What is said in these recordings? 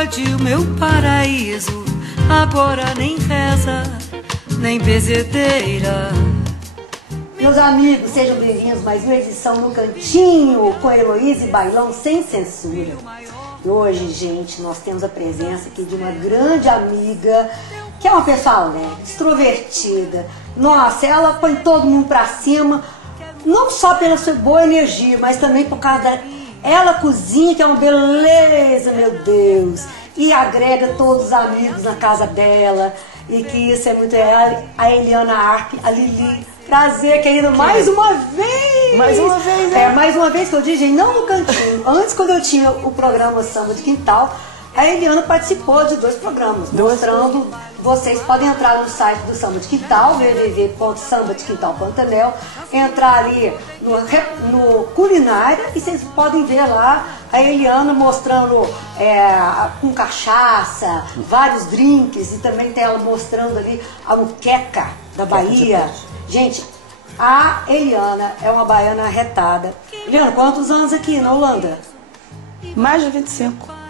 pagode, o meu paraíso, agora nem reza, nem bezedeira. Meus amigos, sejam bem-vindos a mais uma edição no Cantinho com Heloísa e Bailão sem censura. E hoje, gente, nós temos a presença aqui de uma grande amiga, que é uma pessoa alegre, extrovertida. Nossa, ela põe todo mundo pra cima, não só pela sua boa energia, mas também por causa da... Ela cozinha, que é uma beleza, meu Deus, e agrega todos os amigos na casa dela, e que isso é muito real. A Eliana Arp, a Lili, prazer, querida, mais uma vez! Mais uma vez, né? Mais uma vez que eu disse, não no Cantinho. Antes, quando eu tinha o programa Samba de Quintal, a Eliana participou de 2 programas, mostrando... Vocês podem entrar no site do Samba de Quintal, www.sambadequintal.nl, entrar ali no Culinária e vocês podem ver lá a Eliana mostrando com cachaça, vários drinks, e também tem ela mostrando ali a muqueca da Bahia. Gente, a Eliana é uma baiana arretada. Eliana, quantos anos aqui na Holanda? Mais de 25.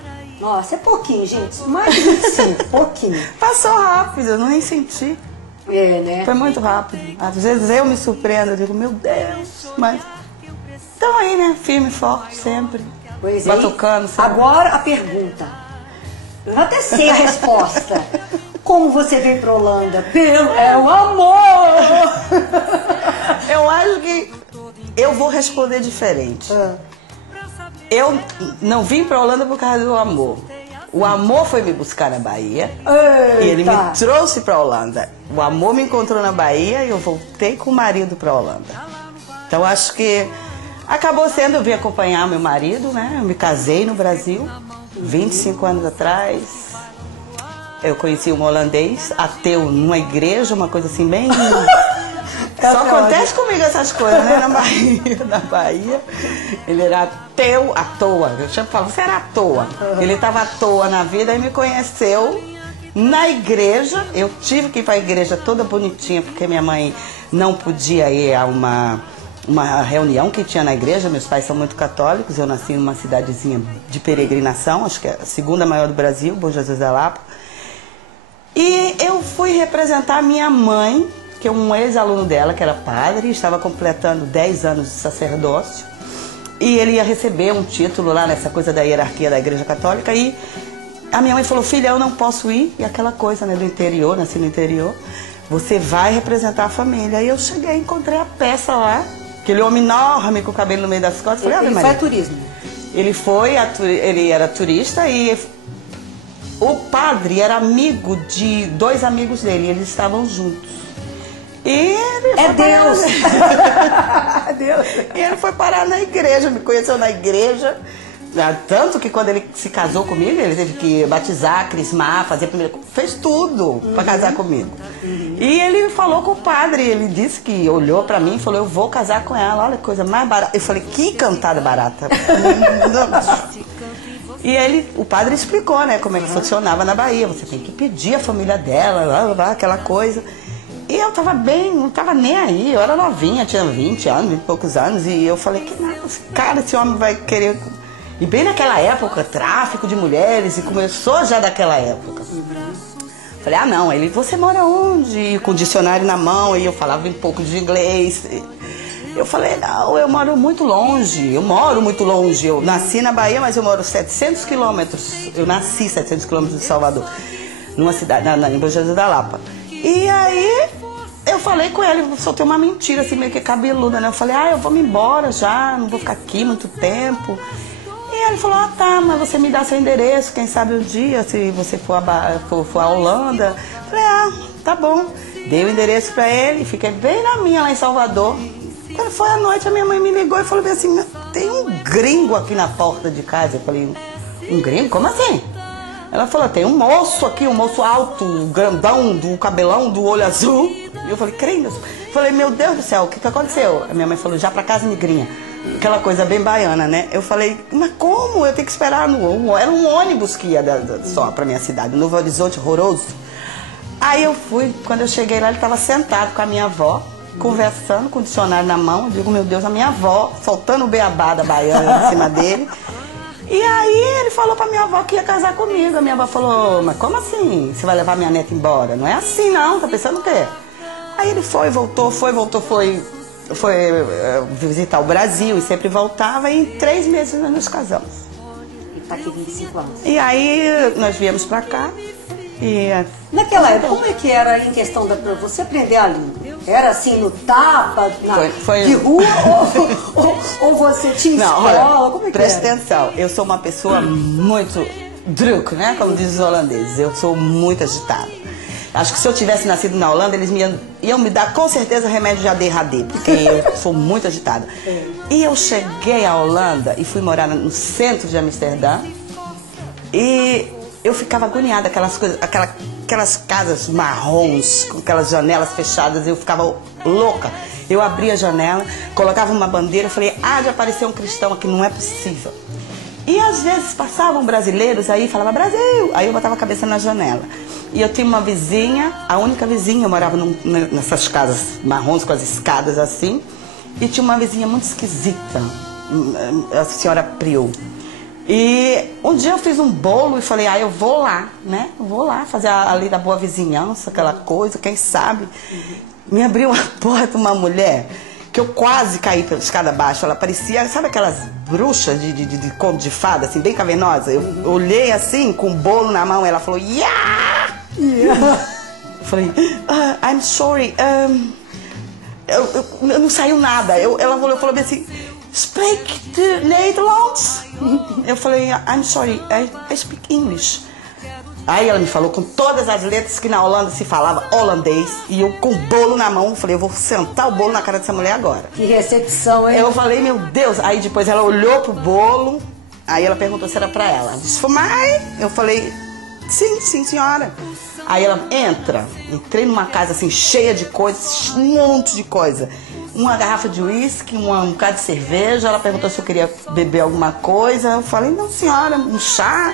Nossa, é pouquinho, gente. Mais de 25, pouquinho. Passou rápido, eu nem senti. É, né? Foi muito rápido. Às vezes eu me surpreendo, eu digo, meu Deus. Mas estão aí, né? Firme e forte, sempre. Pois é. Batucando. Agora a pergunta. Eu até sei a resposta. Como você veio pra Holanda? É o amor! Eu acho que eu vou responder diferente. Eu não vim pra Holanda por causa do amor. O amor foi me buscar na Bahia. Eita. E ele me trouxe pra Holanda. O amor me encontrou na Bahia e eu voltei com o marido pra Holanda. Então acho que acabou sendo, eu vim acompanhar meu marido, né? Eu me casei no Brasil, 25 anos atrás. Eu conheci um holandês, ateu, numa igreja, uma coisa assim bem... Só acontece comigo essas coisas, né? Na Bahia. Ele era ateu à toa. Eu sempre falo, você era à toa. Ele estava à toa na vida e me conheceu na igreja. Eu tive que ir para a igreja toda bonitinha, porque minha mãe não podia ir a uma reunião que tinha na igreja. Meus pais são muito católicos. Eu nasci numa cidadezinha de peregrinação, acho que é a 2ª maior do Brasil, Bom Jesus da Lapa. E eu fui representar a minha mãe, que é um ex-aluno dela, que era padre, estava completando 10 anos de sacerdócio, e ele ia receber um título lá nessa coisa da hierarquia da Igreja Católica, e a minha mãe falou, filha, eu não posso ir, e aquela coisa, né, do interior, nasci no interior, você vai representar a família. E eu cheguei, encontrei a peça lá, aquele homem enorme com o cabelo no meio das costas, falei, ele foi a turismo? Ele era turista e o padre era amigo de 2 amigos dele, eles estavam juntos. E ele é Deus! Deus! E ele foi parar na igreja, me conheceu na igreja. Tanto que quando ele se casou comigo, ele teve que batizar, crismar, fazer primeiro... Fez tudo para casar comigo. E ele falou com o padre, ele disse que olhou para mim e falou, eu vou casar com ela, olha que coisa mais barata. Eu falei, que cantada barata! E o padre explicou, né, como é que funcionava na Bahia. Você tem que pedir a família dela, aquela coisa. E eu tava bem, não tava nem aí, eu era novinha, tinha 20 anos, 20 e poucos anos, e eu falei que não, esse homem vai querer... E bem naquela época, tráfico de mulheres, e começou já daquela época. Falei, não, você mora onde? E com o dicionário na mão, e eu falava um pouco de inglês. Eu falei, não, eu moro muito longe, eu nasci na Bahia, mas eu moro 700 quilômetros, eu nasci 700 quilômetros de Salvador, numa cidade, em Bom Jesus da Lapa. E aí, eu falei com ele, soltei uma mentira, assim, meio que cabeluda, né? Eu falei, eu vou me embora já, não vou ficar aqui muito tempo. E ele falou, tá, mas você me dá seu endereço, quem sabe um dia, se você for à Holanda. Eu falei, tá bom. Dei o endereço pra ele, fiquei bem na minha lá em Salvador. Quando foi à noite, a minha mãe me ligou e falou assim, tem um gringo aqui na porta de casa. Eu falei, um gringo? Como assim? Ela falou, tem um moço aqui, um moço alto, grandão, do cabelão, do olho azul. E eu falei, creio. Falei, meu Deus do céu, o que aconteceu? A minha mãe falou, já pra casa, negrinha. Aquela coisa bem baiana, né? Eu falei, mas como? Eu tenho que esperar era um ônibus que ia só pra minha cidade, Novo Horizonte, horroroso. Aí eu fui, quando eu cheguei lá, ele estava sentado com a minha avó, conversando, com o dicionário na mão. Eu digo, meu Deus, a minha avó, soltando o beabá da baiana em cima dele. E aí ele falou pra minha avó que ia casar comigo. A minha avó falou, mas como assim? Você vai levar minha neta embora? Não é assim não, tá pensando o quê? Aí ele foi visitar o Brasil e sempre voltava, e em 3 meses nós nos casamos. E tá aqui 25 anos. E aí nós viemos pra cá. E naquela época, como é que era em questão pra você aprender a língua? Era assim, no tapa, de rua, ou você tinha escola? Olha, como é que presta era? atenção, eu sou uma pessoa muito druk, né? Como dizem os holandeses, eu sou muito agitada. Acho que se eu tivesse nascido na Holanda, eles iam me dar com certeza remédio de ADHD, porque eu sou muito agitada. E eu cheguei à Holanda e fui morar no centro de Amsterdã, e eu ficava agoniada, aquelas casas marrons, com aquelas janelas fechadas, eu ficava louca. Eu abria a janela, colocava uma bandeira, eu falei, de aparecer um cristão aqui, não é possível. E às vezes passavam brasileiros aí, falava Brasil, aí eu botava a cabeça na janela. E eu tinha uma vizinha, a única vizinha, eu morava nessas casas marrons com as escadas assim, e tinha uma vizinha muito esquisita, a senhora Priu. E um dia eu fiz um bolo e falei, eu vou lá, né? Eu vou lá fazer a lei da boa vizinhança, aquela coisa, quem sabe. Me abriu a porta uma mulher que eu quase caí pela escada abaixo. Ela parecia, sabe aquelas bruxas de conto de fada, assim, bem cavernosa? Eu olhei assim, com o bolo na mão, ela falou, yeah! Eu falei, I'm sorry, eu não saiu nada. Ela falou bem assim, speak the Nederlands? Eu falei, I'm sorry, I speak English. Aí ela me falou com todas as letras que na Holanda se falava holandês, e eu com o bolo na mão, falei, eu vou sentar o bolo na cara dessa mulher agora. Que recepção, hein? Eu falei, meu Deus. Aí depois ela olhou pro bolo, aí ela perguntou se era pra ela. Ela disse, for mine? Eu falei, sim, senhora. Aí ela entrei numa casa assim, cheia de coisas, um monte de coisa. Uma garrafa de uísque, um bocado de cerveja. Ela perguntou se eu queria beber alguma coisa. Eu falei, não senhora, um chá.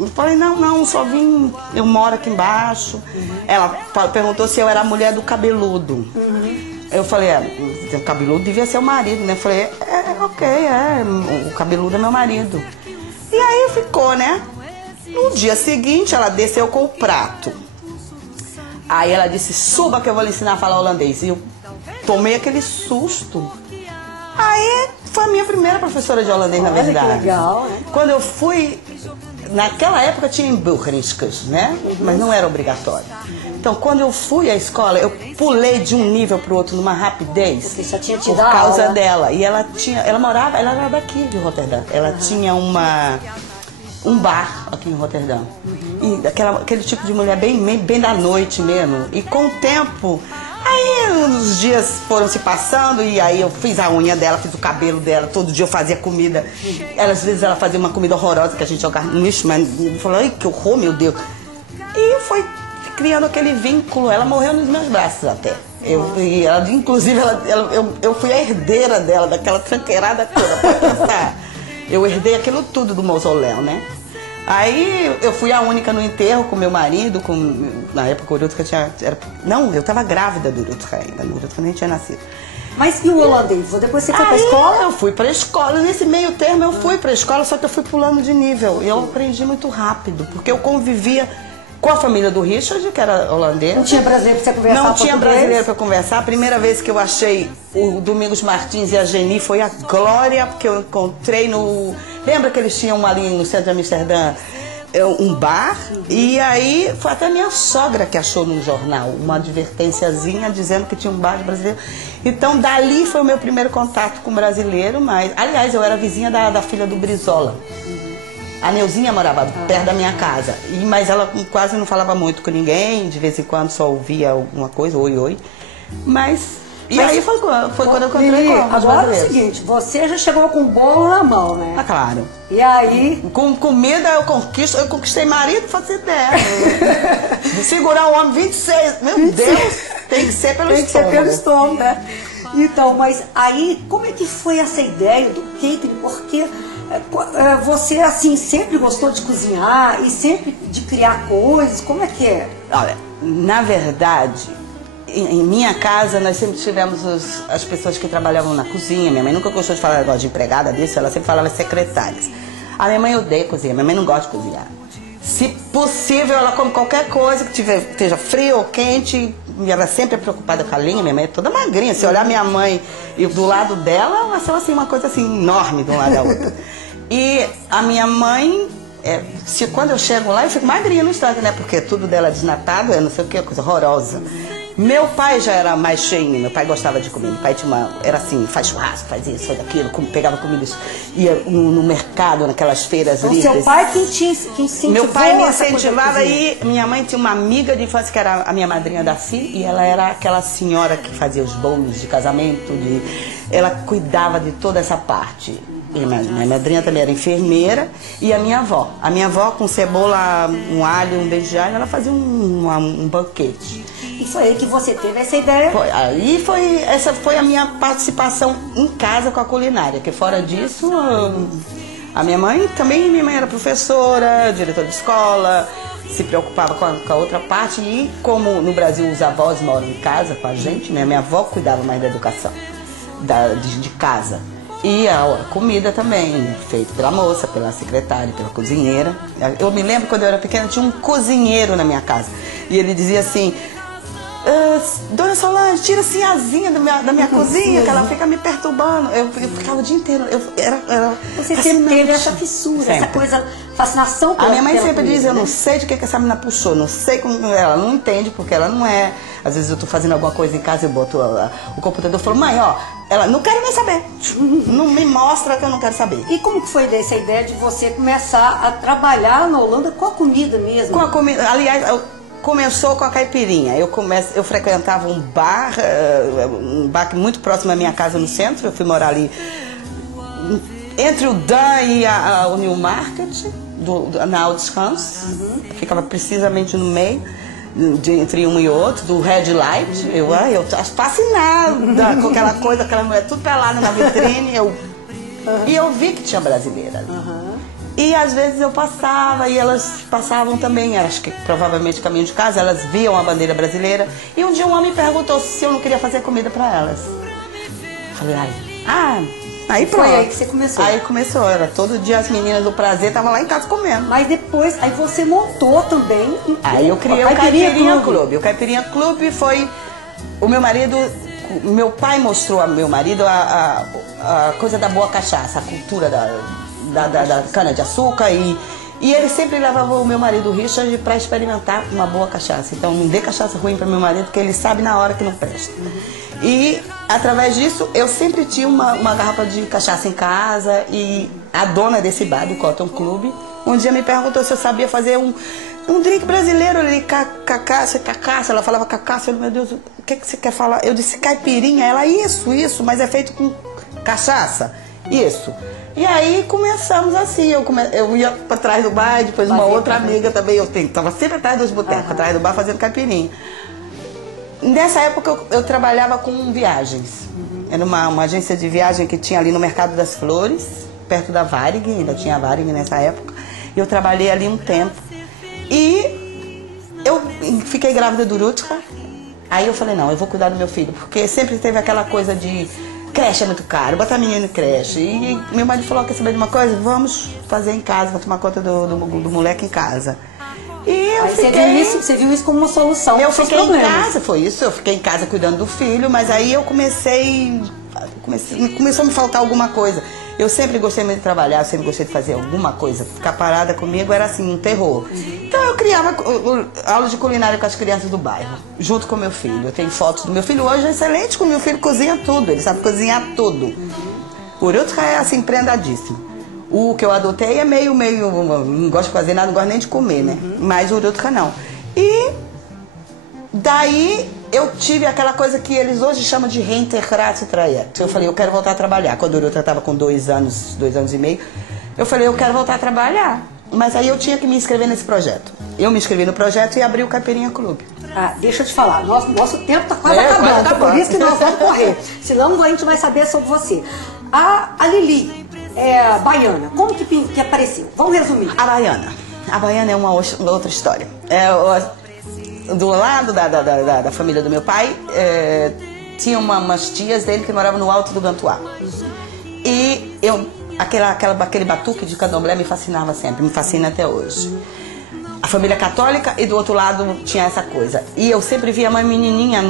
Eu falei, não, só vim, eu moro aqui embaixo. Ela perguntou se eu era a mulher do cabeludo. Eu falei, o cabeludo devia ser o marido, né? Eu falei, ok, o cabeludo é meu marido. E aí ficou, né? No dia seguinte, ela desceu com o prato. Aí ela disse, suba que eu vou lhe ensinar a falar holandês. E eu tomei aquele susto. Aí foi a minha primeira professora de holandês, na verdade. Que legal, né? Quando eu fui... Naquela época tinha emburriscas, né? Mas não era obrigatório. Então, quando eu fui à escola, eu pulei de um nível para o outro numa rapidez. Porque já tinha por causa dela. E ela era daqui de Roterdã. Ela tinha um bar aqui em Roterdã. E aquele tipo de mulher bem da noite mesmo. E com o tempo... Aí os dias foram se passando, e aí eu fiz a unha dela, fiz o cabelo dela, todo dia eu fazia comida. Às vezes ela fazia uma comida horrorosa que a gente jogava no lixo, mas eu falei, ai, que horror, meu Deus. E foi criando aquele vínculo. Ela morreu nos meus braços até. Inclusive, eu fui a herdeira dela, daquela tranqueirada toda, pode pensar. Eu herdei aquilo tudo do mausoléu, né? Aí eu fui a única no enterro com meu marido, na época o Rutger eu estava grávida do Rutger ainda, o Rutger nem tinha nascido. Mas e o holandês? Depois você foi pra escola? Eu fui pra escola, nesse meio termo eu fui pra escola, só que eu fui pulando de nível. Eu aprendi muito rápido, porque eu convivia com a família do Richard, que era holandês. Não tinha brasileiro pra você conversar? Não tinha brasileiro pra conversar. A primeira vez que eu achei o Domingos Martins e a Geni foi a glória, porque eu encontrei no... Lembra que eles tinham ali no centro de Amsterdã um bar? E aí foi até minha sogra que achou num jornal uma advertênciazinha dizendo que tinha um bar de brasileiro. Então dali foi o meu primeiro contato com brasileiro, mas... Aliás, eu era vizinha da filha do Brizola. A Neuzinha morava perto da minha casa, mas ela quase não falava muito com ninguém, de vez em quando só ouvia alguma coisa, oi. Aí foi quando eu encontrei com os agora brasileiros. é o seguinte, você já chegou com o bolo na mão, né? Ah, claro. E aí... Com comida eu conquistei marido, faço ideia. De segurar o homem 26, meu Deus, tem que ser pelo estômago. Tem que ser pelo estômago, né? Então, mas aí, como é que foi essa ideia do catering? Porque... você, assim, sempre gostou de cozinhar e sempre de criar coisas? Como é que é? Olha, na verdade, em minha casa nós sempre tivemos as pessoas que trabalhavam na cozinha. Minha mãe nunca gostou de falar negócio de empregada disso, ela sempre falava secretárias. A minha mãe odeia cozinhar, minha mãe não gosta de cozinhar. Se possível, ela come qualquer coisa que esteja frio ou quente. E ela sempre é preocupada com a linha. Minha mãe é toda magrinha. Se olhar minha mãe e do lado dela, vai ser assim, uma coisa assim enorme de um lado da outra. E a minha mãe, quando eu chego lá, eu fico magrinha no instante, né? Porque tudo dela é desnatado, não sei o que, coisa horrorosa. Meu pai já era mais cheinho, meu pai gostava de comer. Meu pai era assim, faz churrasco, faz isso, faz aquilo, pegava comida, ia no mercado, naquelas feiras livres. Seu pai que incentivou. Meu pai me incentivava e minha mãe tinha uma amiga de infância que era a minha madrinha Daci, e ela era aquela senhora que fazia os bolos de casamento, ela cuidava de toda essa parte. E minha madrinha também era enfermeira, e a minha avó. A minha avó com cebola, um alho, um beijo de alho, ela fazia um banquete. E foi aí que você teve essa ideia? Essa foi a minha participação em casa com a culinária, que fora disso, a minha mãe era professora, diretora de escola, se preocupava com a outra parte, e como no Brasil os avós moram em casa com a gente, né, minha avó cuidava mais da educação de casa. E a comida também, feita pela moça, pela secretária, pela cozinheira. Eu me lembro quando eu era pequena, tinha um cozinheiro na minha casa. E ele dizia assim, Dona Solange, tira assim a asinha da minha cozinha, que ela fica me perturbando. Eu ficava o dia inteiro. Você sempre teve essa fissura, sempre. Essa coisa, fascinação pela A minha mãe sempre comida, diz, eu né? não sei de que essa menina puxou, não sei como ela não entende, porque ela não é. Às vezes eu tô fazendo alguma coisa em casa, eu boto o computador e falo, mãe, ela não quero nem saber. Não me mostra que eu não quero saber. E como que foi essa ideia de você começar a trabalhar na Holanda com a comida mesmo? Com a comida, aliás, começou com a caipirinha. Eu frequentava um bar muito próximo à minha casa no centro. Eu fui morar ali entre o Dan e o New Market, na Outskans. Ficava precisamente no meio, entre um e outro, do Red Light. Eu fascinada com aquela coisa, aquela mulher tudo pelada na vitrine. E eu vi que tinha brasileira ali. E às vezes eu passava e elas passavam também, acho que provavelmente caminho de casa, elas viam a bandeira brasileira. E um dia um homem perguntou se eu não queria fazer comida para elas. Falei, aí pronto. Foi aí que você começou? Aí começou, era todo dia as meninas do prazer estavam lá em casa comendo. Mas depois, aí você montou também. Aí eu criei o Caipirinha Clube. O Caipirinha Clube foi o meu marido. Meu pai mostrou ao meu marido a coisa da boa cachaça, a cultura da cana-de-açúcar, e ele sempre levava o meu marido Richard para experimentar uma boa cachaça. Então não dê cachaça ruim para meu marido, porque ele sabe na hora que não presta. E através disso eu sempre tinha uma garrafa de cachaça em casa, e a dona desse bar, do Cotton Club, um dia me perguntou se eu sabia fazer um drink brasileiro ali, cacaça. Ela falava cacaça, eu, meu Deus, o que você quer falar? Eu disse caipirinha. Ela, isso, mas é feito com cachaça. Isso. E aí começamos assim, eu ia para trás do bar, depois uma outra amiga também, estava sempre atrás dos botecos, atrás do bar fazendo caipirinha. Nessa época eu trabalhava com viagens. Era uma agência de viagem que tinha ali no Mercado das Flores, perto da Varig, ainda tinha a Varig nessa época. E eu trabalhei ali um tempo. E eu fiquei grávida do Rutger. Aí eu falei, não, eu vou cuidar do meu filho, porque sempre teve aquela coisa de creche é muito caro, botar menino em creche. E meu marido falou, quer saber de uma coisa? Vamos fazer em casa, vou tomar conta do moleque em casa. E eu fiquei... Você viu isso como uma solução? Eu fiquei em casa, foi isso. Eu fiquei em casa cuidando do filho, mas aí eu começou a me faltar alguma coisa. Eu sempre gostei muito de trabalhar, eu sempre gostei de fazer alguma coisa. Ficar parada comigo era assim, um terror. Então eu criava aulas de culinária com as crianças do bairro, junto com meu filho. Eu tenho fotos do meu filho hoje, é excelente, com meu filho cozinha tudo, ele sabe cozinhar tudo. O Rutger é assim, prendadíssimo. O que eu adotei é meio, não gosto de fazer nada, não gosto nem de comer, né? Mas o Rutger não. E daí eu tive aquela coisa que eles hoje chamam de reintegratie-traject. Eu falei, eu quero voltar a trabalhar. Quando o Rutger estava com 2 anos e meio, eu falei, eu quero voltar a trabalhar. Mas aí eu tinha que me inscrever nesse projeto. Eu me inscrevi no projeto e abri o Caipirinha Clube. Deixa eu te falar, nosso tempo está quase acabando. Por isso que nós vamos correr. Senão a gente vai saber sobre você. A Lili é baiana. Como que apareceu? Vamos resumir. A baiana é uma outra história. Do lado da família do meu pai, tinha umas tias dele que moravam no Alto do Gantuá. E aquele batuque de candomblé me fascinava sempre, me fascina até hoje. A família católica e do outro lado tinha essa coisa. E eu sempre via uma menininha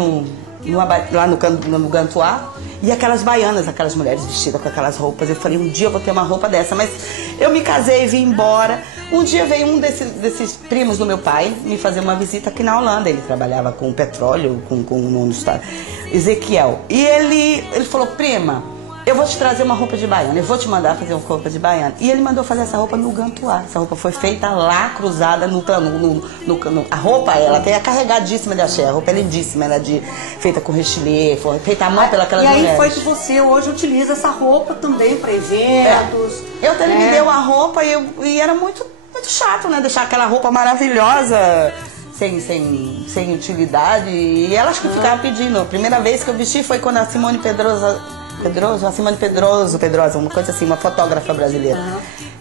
lá no Gantuá e aquelas baianas, aquelas mulheres vestidas com aquelas roupas. Eu falei, um dia eu vou ter uma roupa dessa. Mas eu me casei e vim embora. Um dia veio um desses primos do meu pai me fazer uma visita aqui na Holanda. Ele trabalhava com petróleo, no estado, Ezequiel. E ele falou, prima, eu vou te trazer uma roupa de baiana, eu vou te mandar fazer uma roupa de baiana. E ele mandou fazer essa roupa no Gantuá. Essa roupa foi feita lá, cruzada a roupa, ela até é carregadíssima de axé. A roupa é lindíssima, ela é feita com rechilê, foi feita à mão pelas mulheres. E aí foi que você hoje utiliza essa roupa também para eventos. Eu até me deu a roupa e era muito chato, né? Deixar aquela roupa maravilhosa sem utilidade. E ela acho que ficava pedindo. A primeira vez que eu vesti foi quando a Simone Pedrosa, uma coisa assim, uma fotógrafa brasileira,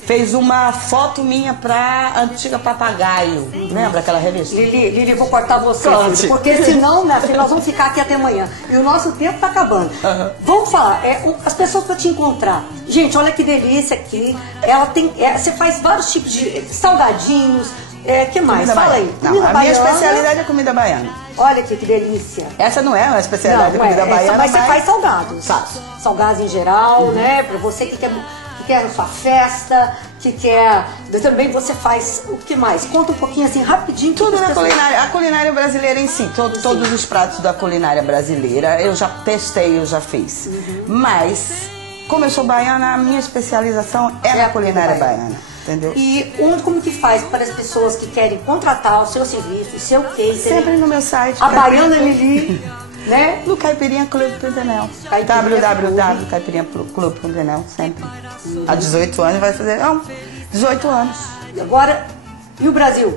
fez uma foto minha pra Antiga Papagaio. Lembra aquela revista? Lili, vou cortar você, filho, porque senão, minha filha, nós vamos ficar aqui até amanhã. E o nosso tempo tá acabando. Vamos falar, as pessoas pra te encontrar. Gente, olha que delícia aqui. Ela tem, você faz vários tipos de salgadinhos. Que mais? Comida Fala baiana. aí. Não, a minha especialidade é comida baiana. Olha aqui que delícia. Essa não é uma especialidade da comida baiana, mas você faz salgados. Salgados em geral, né? Pra você que quer a sua festa, que quer... Também você faz... O que mais? Conta um pouquinho assim, rapidinho. Tudo na culinária. A culinária brasileira em si. Todos os pratos da culinária brasileira. Eu já testei, eu já fiz. Mas, como eu sou baiana, a minha especialização é na culinária baiana. Entendeu? E como que faz para as pessoas que querem contratar o seu serviço, o seu case? Sempre no meu site. A Baiana Lili, né? No Caipirinha Clube Pantanal. www.caipirinhaclube.nl, sempre. Há 18 anos vai fazer... 18 anos. E agora, e o Brasil?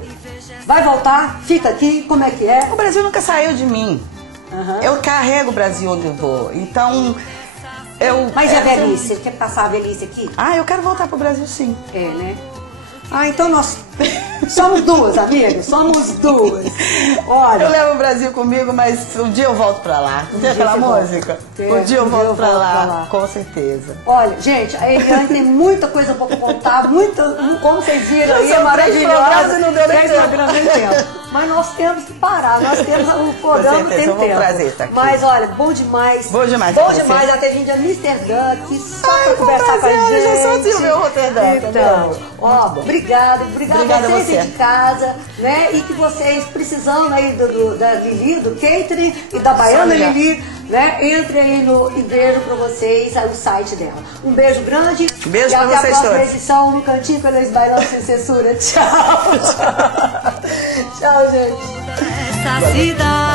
Vai voltar? Fica aqui? Como é que é? O Brasil nunca saiu de mim. Eu carrego o Brasil onde eu vou. Então... Mas e a velhice? Você quer passar a velhice aqui? Eu quero voltar pro Brasil, sim. Né? Então nós somos duas, amigos. Somos duas. Olha, eu levo o Brasil comigo, mas um dia eu volto pra lá. Não tem aquela música? Um dia eu volto pra lá, com certeza. Olha, gente, a Eliane tem muita coisa pra contar, como vocês viram aí, é maravilhosa. Não deu nem tempo. Mas nós temos que parar, o programa tem tempo. Um prazer estar aqui. Mas olha, bom demais. Bom demais. Bom demais até vir de Amsterdã aqui só pra conversar com a gente. Eu já sou meu Roterdã. Então, obrigada a vocês de casa, né? E que vocês precisando aí da Lili, do catering e da Baiana Lili, né? Entre aí e vejo pra vocês o site dela. Um beijo grande. Beijo pra vocês todos. E até a próxima edição no Cantinho com Eles Bailando Sem Censura. Tchau. Tchau, gente. Essa cidade.